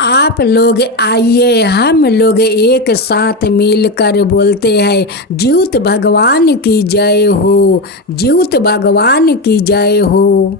आप लोग आइए, हम लोग एक साथ मिलकर बोलते हैं ज्योत भगवान की जय हो, ज्योत भगवान की जय हो।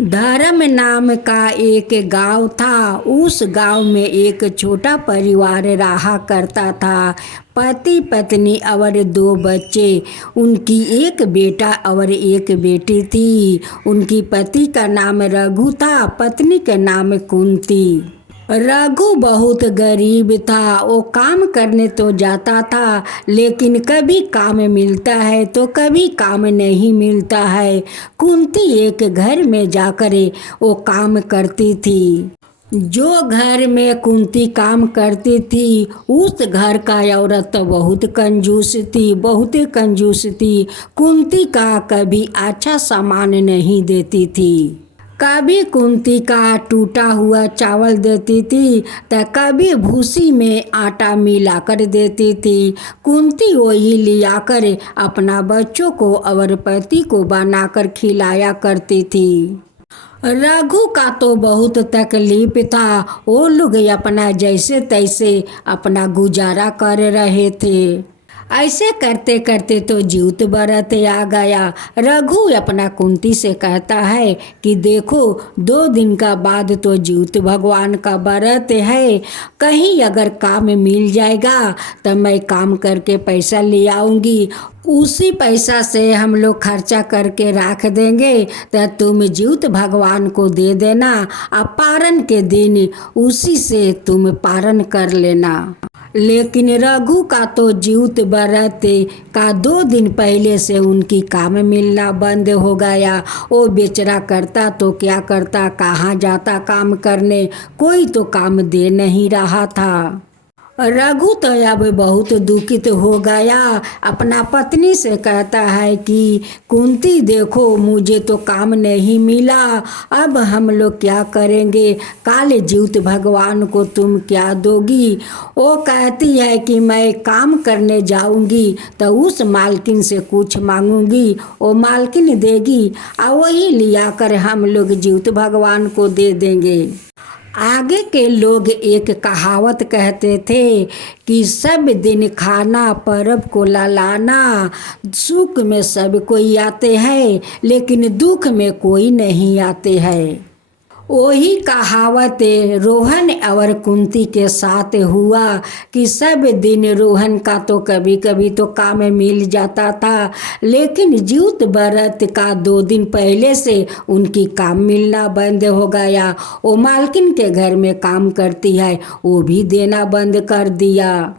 धर्म नाम का एक गांव था। उस गांव में एक छोटा परिवार रहा करता था। पति पत्नी और 2 बच्चे। उनकी एक बेटा और एक बेटी थी। उनकी पति का नाम रघु था, पत्नी का नाम कुंती। रघु बहुत गरीब था। वो काम करने तो जाता था, लेकिन कभी काम मिलता है तो कभी काम नहीं मिलता है। कुंती एक घर में जाकर वो काम करती थी। जो घर में कुंती काम करती थी, उस घर का औरत तो बहुत कंजूस थी, बहुत कंजूस थी। कुंती का कभी अच्छा सामान नहीं देती थी। कभी कुंती का टूटा हुआ चावल देती थी तो कभी भूसी में आटा मिलाकर देती थी। कुंती वही लियाकर अपना बच्चों को और पति को बनाकर खिलाया करती थी। रघु का तो बहुत तकलीफ था। वो लोग अपना जैसे तैसे अपना गुजारा कर रहे थे। ऐसे करते करते तो ज्योत व्रत आ गया। रघु अपना कुंती से कहता है कि देखो 2 दिन का बाद तो ज्योत भगवान का व्रत है। कहीं अगर काम मिल जाएगा तो मैं काम करके पैसा ले आऊँगी। उसी पैसा से हम लोग खर्चा करके रख देंगे तो तुम ज्योत भगवान को दे देना। और पारण के दिन उसी से तुम पारण कर लेना। लेकिन रघु का तो ज्योत व्रत का 2 दिन पहले से उनकी काम मिलना बंद हो गया। वो बेचारा करता तो क्या करता, कहाँ जाता काम करने, कोई तो काम दे नहीं रहा था। रघु तो अब बहुत दुखित हो गया। अपना पत्नी से कहता है कि कुंती देखो मुझे तो काम नहीं मिला, अब हम लोग क्या करेंगे, काले ज्योत भगवान को तुम क्या दोगी। वो कहती है कि मैं काम करने जाऊंगी तो उस मालकिन से कुछ मांगूंगी, वो मालकिन देगी और वही लिया कर हम लोग ज्योत भगवान को दे देंगे। आगे के लोग एक कहावत कहते थे कि सब दिन खाना पर्व को लाना। सुख में सब कोई आते हैं, लेकिन दुख में कोई नहीं आते हैं। वही कहावत रोहन और कुंती के साथ हुआ कि सब दिन रोहन का तो कभी कभी तो काम मिल जाता था, लेकिन ज्योत व्रत का 2 दिन पहले से उनकी काम मिलना बंद हो गया। वो मालकिन के घर में काम करती है, वो भी देना बंद कर दिया।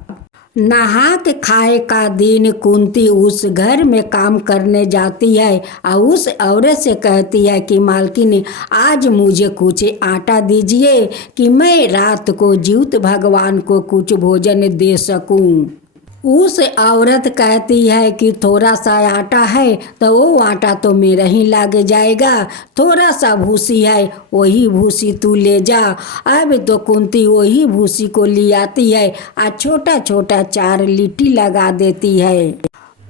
नहा के खाए का दिन कुंती उस घर में काम करने जाती है और उस औरत से कहती है कि मालकिन आज मुझे कुछ आटा दीजिए कि मैं रात को ज्योत भगवान को कुछ भोजन दे सकूं। उस औरत कहती है कि थोड़ा सा आटा है तो वो आटा तो मेरा ही लाग जाएगा, थोड़ा सा भूसी है वही भूसी तू ले जा। अब तो कुंती वही भूसी को ले आती है और छोटा छोटा 4 लिट्टी लगा देती है।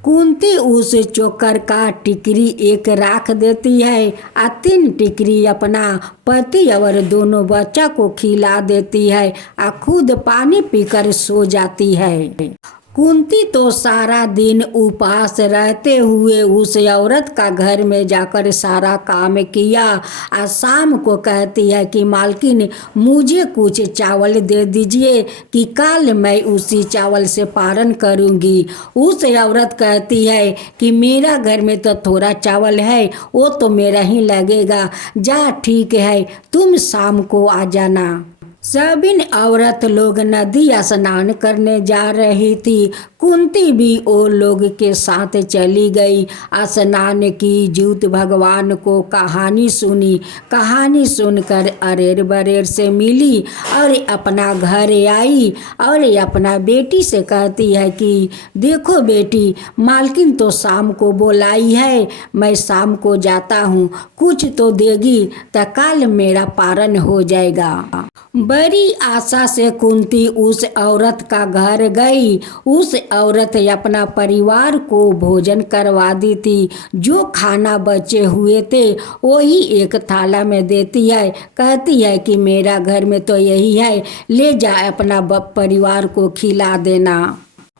कुंती उस चोकर का टिकरी एक राख देती है और 3 टिकरी अपना पति और दोनों बच्चा को खिला देती है और खुद पानी पीकर सो जाती है। कुंती तो सारा दिन उपवास रहते हुए उस औरत का घर में जाकर सारा काम किया और शाम को कहती है कि मालकिन मुझे कुछ चावल दे दीजिए कि कल मैं उसी चावल से पारण करूंगी। उस औरत कहती है कि मेरा घर में तो थोड़ा चावल है, वो तो मेरा ही लगेगा, जा ठीक है तुम शाम को आ जाना। सभी औरत लोग नदी स्नान करने जा रही थी। कुंती भी वो लोग के साथ चली गई, स्नान की, ज्योत भगवान को कहानी सुनी। कहानी सुनकर अरेर बरेर से मिली और अपना घर आई और अपना बेटी से कहती है कि देखो बेटी, मालकिन तो शाम को बुलाई है, मैं शाम को जाता हूँ, कुछ तो देगी तो कल मेरा पारण हो जाएगा। बड़ी आशा से कुंती उस औरत का घर गई। उस औरत अपना परिवार को भोजन करवा दी थी। जो खाना बचे हुए थे वही एक थाला में देती है, कहती है कि मेरा घर में तो यही है, ले जा अपना परिवार को खिला देना।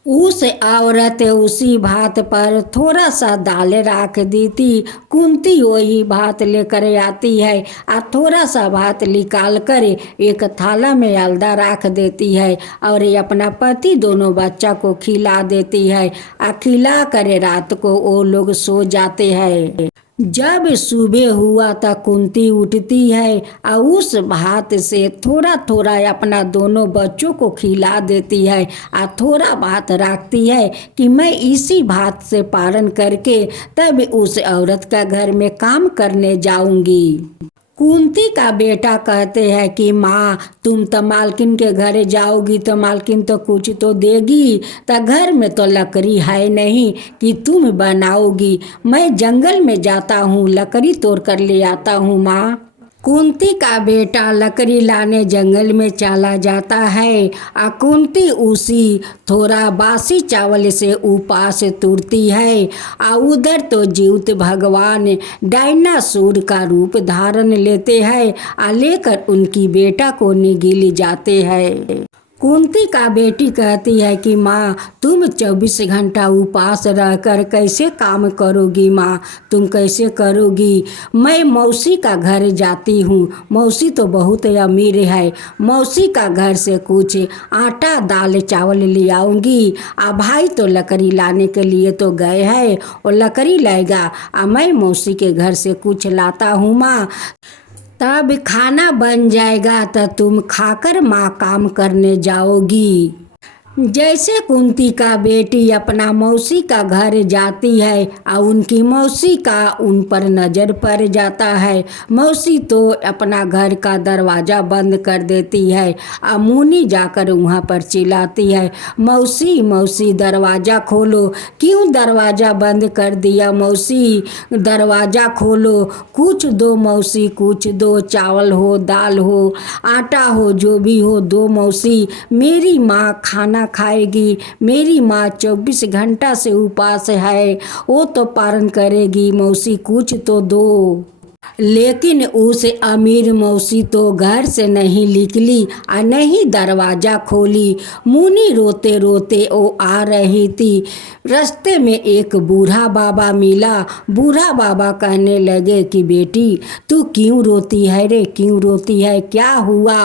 उस औरत उसी भात पर थोड़ा सा दाल रख दी थी। कुंती वही भात लेकर आती है और थोड़ा सा भात निकाल कर एक थाला में अलदा रख देती है और अपना पति दोनों बच्चा को खिला देती है और खिला कर रात को वो लोग सो जाते हैं। जब सुबह हुआ तो कुंती उठती है और उस भात से थोड़ा थोड़ा अपना दोनों बच्चों को खिला देती है और थोड़ा भात रखती है कि मैं इसी भात से पारण करके तब उस औरत का घर में काम करने जाऊंगी। कुंती का बेटा कहते हैं कि माँ तुम तो मालकिन के घर जाओगी तो मालकिन तो कुछ तो देगी, तो घर में तो लकड़ी है नहीं कि तुम बनाओगी। मैं जंगल में जाता हूँ, लकड़ी तोड़ कर ले आता हूँ माँ। कुंती का बेटा लकड़ी लाने जंगल में चला जाता है और कुंती उसी थोड़ा बासी चावल से उपास तुरती है और उधर तो जीवित भगवान डायनासोर का रूप धारण लेते हैं और लेकर उनकी बेटा को निगल जाते हैं। कुंती का बेटी कहती है कि माँ तुम 24 घंटा उपास रहकर कैसे काम करोगी माँ, तुम कैसे करोगी। मैं मौसी का घर जाती हूँ, मौसी तो बहुत अमीर है, मौसी का घर से कुछ आटा दाल चावल ले आऊँगी। भाई तो लकड़ी लाने के लिए तो गए हैं, और लकड़ी लाएगा और मैं मौसी के घर से कुछ लाता हूँ माँ, तब खाना बन जाएगा तो तुम खाकर माँ काम करने जाओगी। जैसे कुंती का बेटी अपना मौसी का घर जाती है और उनकी मौसी का उन पर नज़र पड़ जाता है। मौसी तो अपना घर का दरवाज़ा बंद कर देती है और मुनी जाकर वहाँ पर चिल्लाती है, मौसी मौसी दरवाज़ा खोलो, क्यों दरवाज़ा बंद कर दिया मौसी, दरवाज़ा खोलो, कुछ दो मौसी, कुछ दो, चावल हो दाल हो आटा हो जो भी हो दो मौसी, मेरी माँ खाना खाएगी, मेरी माँ 24 घंटा से उपास है, वो तो पारण करेगी, मौसी कुछ तो दो। लेकिन उस अमीर मौसी तो घर से नहीं निकली और नहीं दरवाज़ा खोली। मुनी रोते रोते वो आ रही थी। रास्ते में एक बूढ़ा बाबा मिला। बूढ़ा बाबा कहने लगे कि बेटी तू क्यों रोती है रे, क्यों रोती है, क्या हुआ।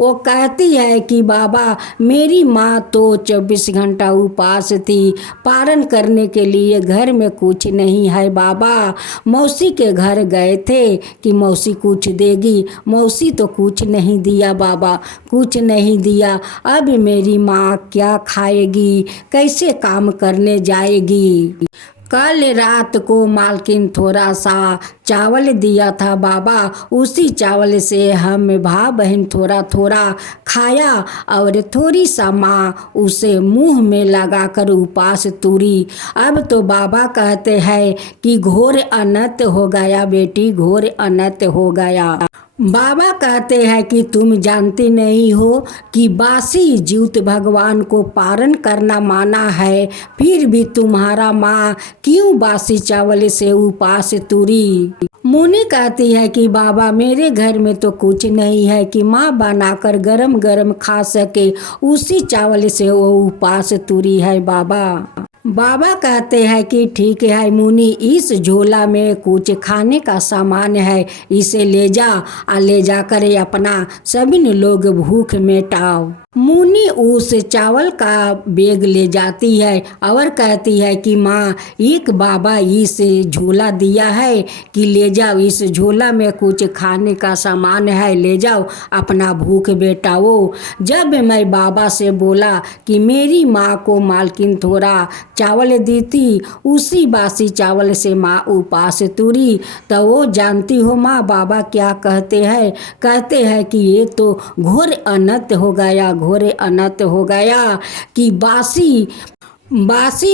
वो कहती है कि बाबा मेरी माँ तो 24 घंटा उपास थी, पारण करने के लिए घर में कुछ नहीं है बाबा, मौसी के घर गए थे कि मौसी कुछ देगी, मौसी तो कुछ नहीं दिया बाबा, कुछ नहीं दिया। अब मेरी माँ क्या खाएगी, कैसे काम करने जाएगी। कल रात को मालकिन थोड़ा सा चावल दिया था बाबा, उसी चावल से हम भाई बहन थोड़ा थोड़ा खाया और थोड़ी सा माँ उसे मुंह में लगाकर उपास तुरी। अब तो बाबा कहते हैं कि घोर अनर्थ हो गया बेटी, घोर अनर्थ हो गया। बाबा कहते हैं कि तुम जानती नहीं हो कि बासी जीवित भगवान को पारण करना माना है, फिर भी तुम्हारा माँ क्यों बासी चावल से उपास तुरी। मुनि कहती है कि बाबा मेरे घर में तो कुछ नहीं है कि माँ बनाकर गरम गरम खा सके, उसी चावल से वो उपास तुरी है बाबा। बाबा कहते हैं कि ठीक है मुनि, इस झोला में कुछ खाने का सामान है, इसे ले जा और ले जाकर अपना सभी लोग भूख मिटाओ। मुनि उस चावल का बैग ले जाती है और कहती है कि माँ एक बाबा इस झोला दिया है कि ले जाओ, इस झोला में कुछ खाने का सामान है, ले जाओ अपना भूख मिटाओ। जब मैं बाबा से बोला कि मेरी माँ को मालकिन थोड़ा चावल दी थी, उसी बासी चावल से माँ उपास तुरी, तो वो जानती हो माँ बाबा क्या कहते हैं कि ये तो घोर अनर्थ हो गया, घोर अनर्थ हो गया कि बासी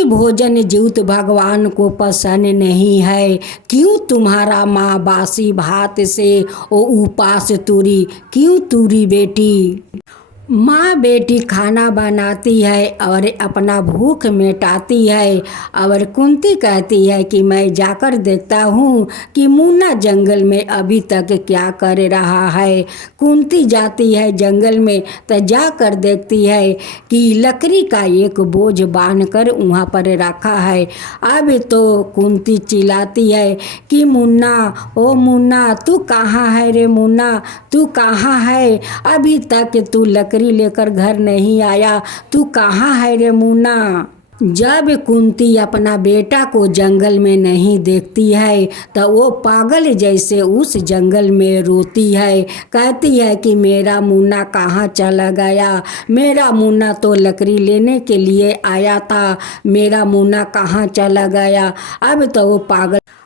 भोजन जीवित भगवान को पसंद नहीं है, क्यों तुम्हारा माँ बासी भात से वो उपास तुरी, क्यों तुरी बेटी। माँ बेटी खाना बनाती है और अपना भूख मिटाती है। और कुंती कहती है कि मैं जाकर देखता हूँ कि मुन्ना जंगल में अभी तक क्या कर रहा है। कुंती जाती है जंगल में तो जाकर देखती है कि लकड़ी का एक बोझ बांध कर वहाँ पर रखा है। अब तो कुंती चिल्लाती है कि मुन्ना, ओ मुन्ना, तू कहाँ है रे मुन्ना, तू कहाँ है? अभी तक तू लकड़ी लेकर घर नहीं आया, तू कहाँ है रे मुन्ना? जब कुंती अपना बेटा को जंगल में नहीं देखती है तो वो पागल जैसे उस जंगल में रोती है। कहती है कि मेरा मुन्ना कहाँ चला गया, मेरा मुन्ना तो लकड़ी लेने के लिए आया था, मेरा मुन्ना कहाँ चला गया।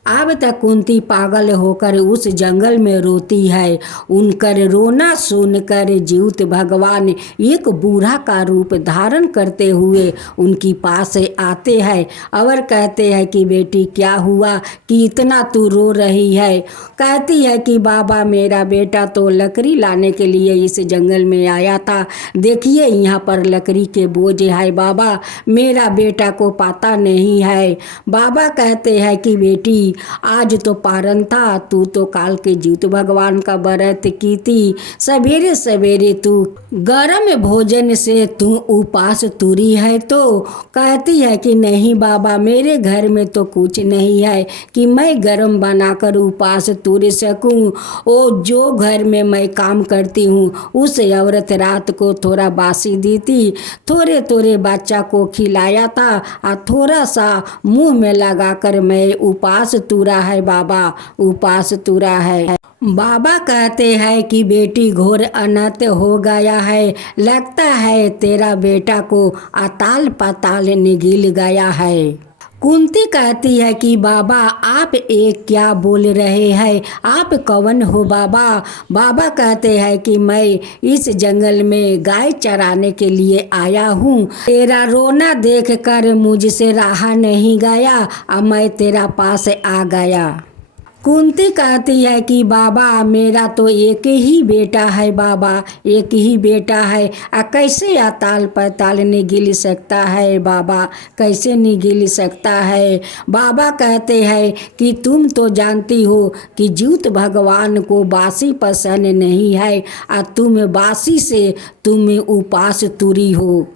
अब तक कुंती पागल होकर उस जंगल में रोती है। उनकर रोना सुनकर जीवित भगवान एक बूढ़ा का रूप धारण करते हुए उनकी पास आते हैं और कहते हैं कि बेटी क्या हुआ कि इतना तू रो रही है? कहती है कि बाबा, मेरा बेटा तो लकड़ी लाने के लिए इस जंगल में आया था, देखिए यहाँ पर लकड़ी के बोझ है बाबा, मेरा बेटा को पता नहीं है। बाबा कहते हैं कि बेटी, आज तो पारन था, तू तो काल के जीवित भगवान का व्रत की थी, सवेरे सवेरे तू गरम भोजन से तू उपास तुरी है। तो कहती है कि नहीं बाबा, मेरे घर में तो कुछ नहीं है कि मैं गरम बनाकर उपास तुर सकूं। ओ जो घर में मैं काम करती हूँ उस औरत रात को थोड़ा बासी दी थी, थोड़े थोड़े बच्चा को खिलाया था और थोड़ा सा मुंह में लगाकर मैं उपास तुरा है बाबा, उपास तुरा है। बाबा कहते हैं कि बेटी, घोर अनर्थ हो गया है, लगता है तेरा बेटा को अताल पाताल निगल गया है। कुंती कहती है कि बाबा, आप एक क्या बोल रहे हैं, आप कौन हो बाबा? बाबा कहते हैं कि मैं इस जंगल में गाय चराने के लिए आया हूँ, तेरा रोना देखकर मुझसे रहा नहीं गया, अब मैं तेरा पास आ गया। कुंती कहती है कि बाबा, मेरा तो एक ही बेटा है बाबा, एक ही बेटा है, कैसे अताल पाताल निगल सकता है बाबा, कैसे निगल सकता है? बाबा कहते हैं कि तुम तो जानती हो कि जीवित भगवान को बासी पसंद नहीं है और तुम बासी से तुम उपास तुरी हो।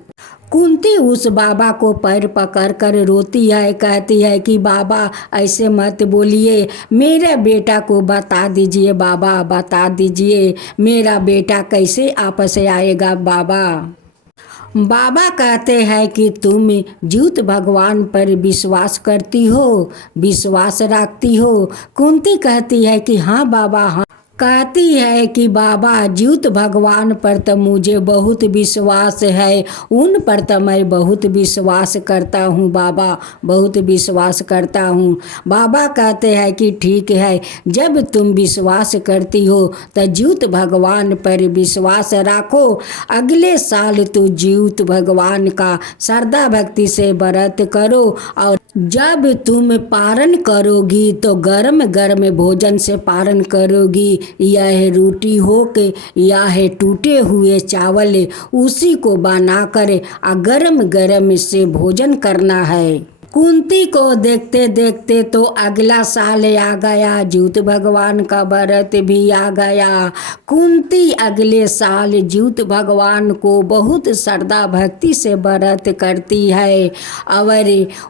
कुंती उस बाबा को पैर पकड़ कर रोती है, कहती है कि बाबा ऐसे मत बोलिए, मेरे बेटा को बता दीजिए बाबा, बता दीजिए मेरा बेटा कैसे आपस आएगा बाबा। बाबा कहते हैं कि तुम जीवित भगवान पर विश्वास करती हो, विश्वास रखती हो? कुंती कहती है कि हाँ बाबा, हाँ। कहती है कि बाबा, जीवित भगवान पर तो मुझे बहुत विश्वास है, उन पर तो मैं बहुत विश्वास करता हूँ बाबा, बहुत विश्वास करता हूँ। बाबा कहते हैं कि ठीक है, जब तुम विश्वास करती हो तो जीवित भगवान पर विश्वास रखो, अगले साल तो जीवित भगवान का श्रद्धा भक्ति से व्रत करो और जब तुम पारण करोगी तो गरम गरम भोजन से पारण करोगी, यह रोटी हो के या है टूटे हुए चावल, उसी को बनाकर गरम गरम से भोजन करना है। कुंती को देखते देखते तो अगला साल आ गया, जीवित भगवान का व्रत भी आ गया। कुंती अगले साल जीवित भगवान को बहुत श्रद्धा भक्ति से व्रत करती है और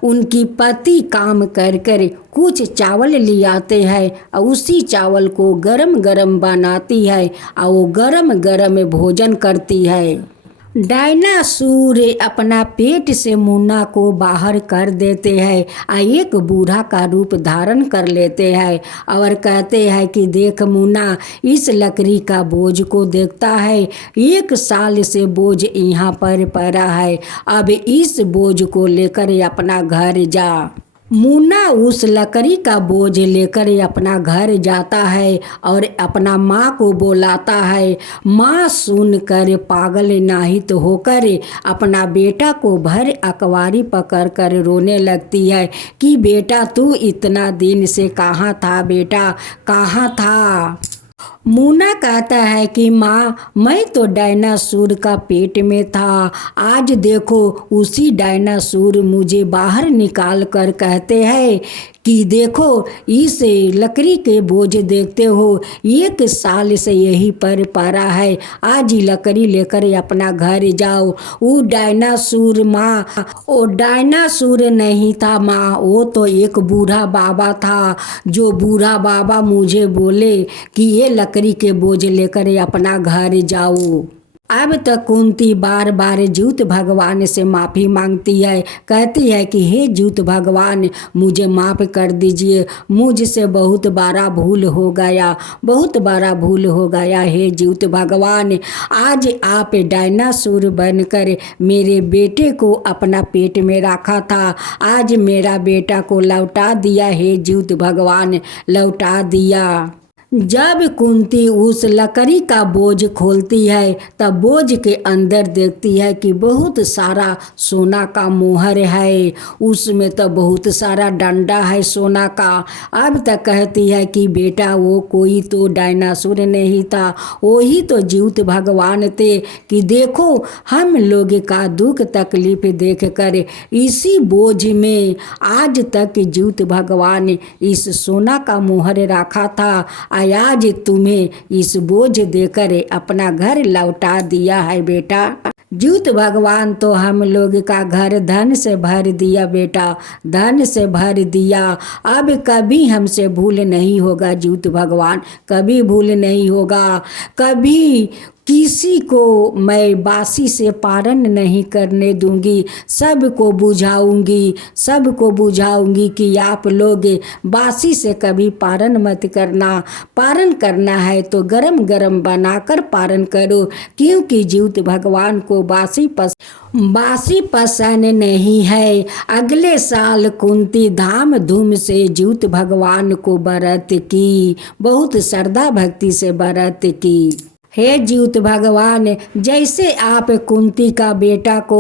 उनकी पति काम कर कर कुछ चावल ले आते हैं और उसी चावल को गरम गरम बनाती है और वो गरम गरम भोजन करती है। डायनासोर अपना पेट से मुन्ना को बाहर कर देते हैं और एक बूढ़ा का रूप धारण कर लेते हैं और कहते हैं कि देख मुन्ना, इस लकड़ी का बोझ को देखता है, 1 साल से बोझ यहाँ पर पड़ा है, अब इस बोझ को लेकर अपना घर जा। मुन्ना उस लकड़ी का बोझ लेकर अपना घर जाता है और अपना माँ को बुलाता है। माँ सुनकर पागल नाहित होकर अपना बेटा को भर अकवारी पकड़ कर रोने लगती है कि बेटा, तू इतना दिन से कहाँ था बेटा, कहाँ था? मुन्ना कहता है कि माँ, मैं तो डायनासोर का पेट में था, आज देखो उसी डायनासोर मुझे बाहर निकाल कर कहते हैं कि देखो इस लकड़ी के बोझ देखते हो, 1 साल से यही पर पड़ा है, आज ही लकड़ी लेकर अपना घर जाओ। वो डायनासोर माँ, वो डायनासोर नहीं था माँ, वो तो एक बूढ़ा बाबा था। जो बूढ़ा बाबा मुझे बोले कि ये लकड़ी के बोझ लेकर अपना घर जाओ। अब तक कुंती बार बार ज्यूत भगवान से माफ़ी मांगती है, कहती है कि हे ज्यूत भगवान, मुझे माफ़ कर दीजिए, मुझसे बहुत बड़ा भूल हो गया, बहुत बड़ा भूल हो गया। हे ज्यूत भगवान, आज आप डायनासोर बनकर मेरे बेटे को अपना पेट में रखा था, आज मेरा बेटा को लौटा दिया। हे ज्यूत भगवान, लौटा दिया। जब कुंती उस लकड़ी का बोझ खोलती है तब बोझ के अंदर देखती है कि बहुत सारा सोना का मोहर है, उसमें तो बहुत सारा डंडा है सोना का। अब तक कहती है कि बेटा वो कोई तो डायनासोर नहीं था, वही तो ज्यूत भगवान थे कि देखो हम लोग का दुख तकलीफ देख कर इसी बोझ में आज तक ज्यूत भगवान इस सोना का मोहर रखा था, आज तुम्हें इस बोझ देकर अपना घर लौटा दिया है बेटा। ज्यूत भगवान तो हम लोग का घर धन से भर दिया बेटा, धन से भर दिया। अब कभी हमसे भूल नहीं होगा ज्यूत भगवान, कभी भूल नहीं होगा। कभी किसी को मैं बासी से पारण नहीं करने दूंगी, सबको बुझाऊंगी, सबको बुझाऊंगी कि आप लोग बासी से कभी पारण मत करना, पारण करना है तो गरम गरम बनाकर पारण करो, क्योंकि ज्यूत भगवान को बासी पसंद नहीं है। अगले साल कुंती धाम धूम से ज्यूत भगवान को व्रत की, बहुत श्रद्धा भक्ति से व्रत की। हे ज्यूत भगवान, जैसे आप कुंती का बेटा को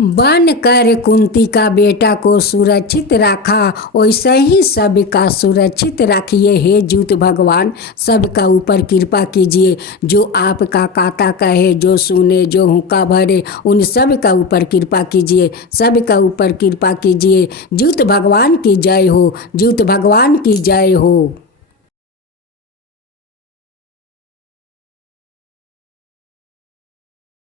बन कर कुंती का बेटा को सुरक्षित रखा, वैसे ही सबका सुरक्षित रखिए। हे ज्यूत भगवान, सबका ऊपर कृपा कीजिए, जो आपका काता कहे, जो सुने, जो हुक्का भरे, उन सब का ऊपर कृपा कीजिए, सबका ऊपर कृपा कीजिए। ज्यूत भगवान की जय हो, ज्यूत भगवान की जय हो।